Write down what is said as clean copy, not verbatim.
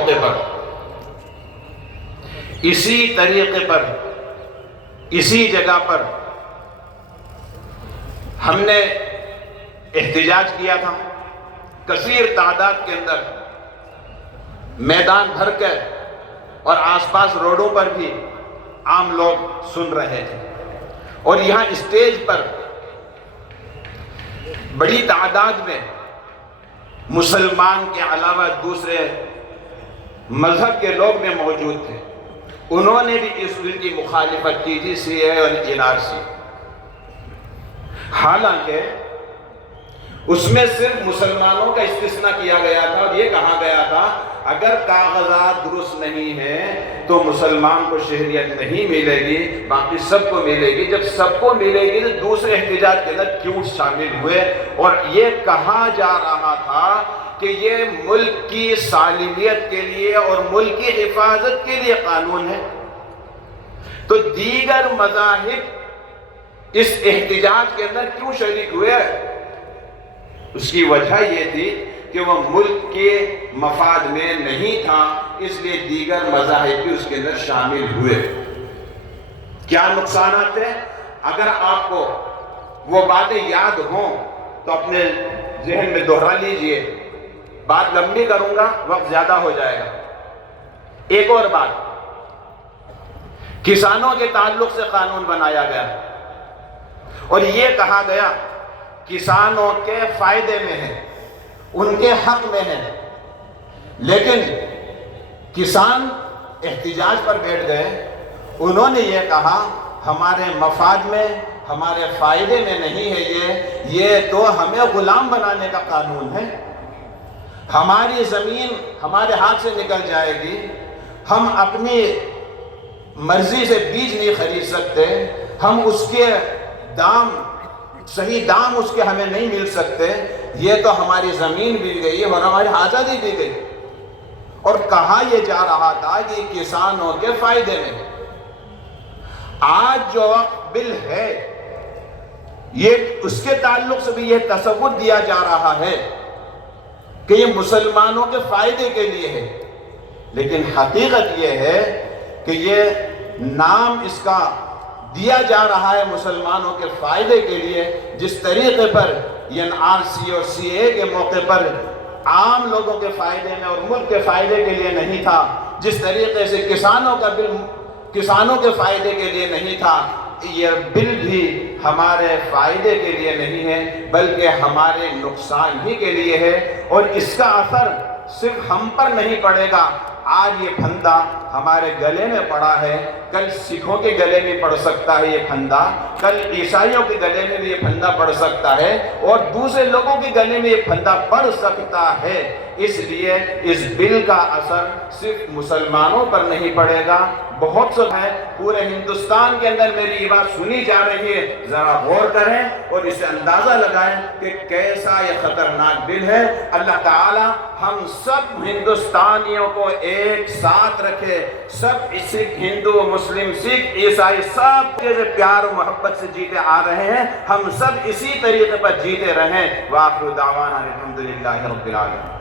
موقع پر، اسی طریقے پر، اسی جگہ پر ہم نے احتجاج کیا تھا، کثیر تعداد کے اندر میدان بھر کر، اور آس پاس روڈوں پر بھی عام لوگ سن رہے تھے، اور یہاں اسٹیج پر بڑی تعداد میں مسلمان کے علاوہ دوسرے مذہب کے لوگ بھی موجود تھے۔ انہوں نے بھی اس بل کی مخالفت کی تھی، سی اے اور این آر سی۔ حالانکہ اس میں صرف مسلمانوں کا استثناء کیا گیا تھا، اور یہ کہا گیا تھا اگر کاغذات درست نہیں ہیں تو مسلمان کو شہریت نہیں ملے گی، باقی سب کو ملے گی۔ جب سب کو ملے گی تو دوسرے احتجاج کے اندر کیوں شامل ہوئے؟ اور یہ کہا جا رہا تھا کہ یہ ملک کی سالمیت کے لیے اور ملک کی حفاظت کے لیے قانون ہے، تو دیگر مذاہب اس احتجاج کے اندر کیوں شریک ہوئے؟ اس کی وجہ یہ تھی کہ وہ ملک کے مفاد میں نہیں تھا، اس لیے دیگر مذاہب بھی اس کے اندر شامل ہوئے۔ کیا نقصانات ہیں؟ اگر آپ کو وہ باتیں یاد ہوں تو اپنے ذہن میں دہرا لیجئے، بات لمبی کروں گا، وقت زیادہ ہو جائے گا۔ ایک اور بات، کسانوں کے تعلق سے قانون بنایا گیا اور یہ کہا گیا کسانوں کے فائدے میں ہے، ان کے حق میں ہے، لیکن کسان احتجاج پر بیٹھ گئے، انہوں نے یہ کہا ہمارے مفاد میں، ہمارے فائدے میں نہیں ہے، یہ تو ہمیں غلام بنانے کا قانون ہے، ہماری زمین ہمارے ہاتھ سے نکل جائے گی، ہم اپنی مرضی سے بیج نہیں خرید سکتے، ہم اس کے صحیح دام اس کے ہمیں نہیں مل سکتے، یہ تو ہماری زمین بھی گئی اور ہماری آزادی بھی گئی۔ اور کہا یہ جا رہا تھا کہ کسانوں کے فائدے میں۔ آج جو بل ہے یہ اس کے تعلق سے بھی یہ تصور دیا جا رہا ہے کہ یہ مسلمانوں کے فائدے کے لیے ہے، لیکن حقیقت یہ ہے کہ یہ نام اس کا دیا جا رہا ہے مسلمانوں کے فائدے کے لیے، جس طریقے پر این آر سی اور سی اے کے موقع پر عام لوگوں کے فائدے میں اور ملک کے فائدے کے لیے نہیں تھا، جس طریقے سے کسانوں کا بل کسانوں کے فائدے کے لیے نہیں تھا، یہ بل بھی ہمارے فائدے کے لیے نہیں ہے بلکہ ہمارے نقصان ہی کے لیے ہے، اور اس کا اثر صرف ہم پر نہیں پڑے گا۔ آج یہ پھندا ہمارے گلے میں پڑا ہے، کل سکھوں کے گلے میں پڑ سکتا ہے یہ پھندا، کل عیسائیوں کے گلے میں بھی یہ پھندا پڑ سکتا ہے، اور دوسرے لوگوں کے گلے میں یہ پھندا پڑ سکتا ہے۔ اس لیے اس بل کا اثر صرف مسلمانوں پر نہیں پڑے گا، بہت سے ہے پورے ہندوستان کے اندر میری یہ بات سنی جا رہی ہے، ذرا غور کریں اور اسے اندازہ لگائیں کہ کیسا یہ خطرناک بل ہے۔ اللہ تعالی ہم سب ہندوستانیوں کو ایک ساتھ رکھے، سب سکھ، ہندو، مسلم، سکھ، عیسائی سب جیسے پیار و محبت سے جیتے آ رہے ہیں، ہم سب اسی طریقے پر جیتے رہیں۔ وآخر دعوانا الحمدللہ رب العالمین۔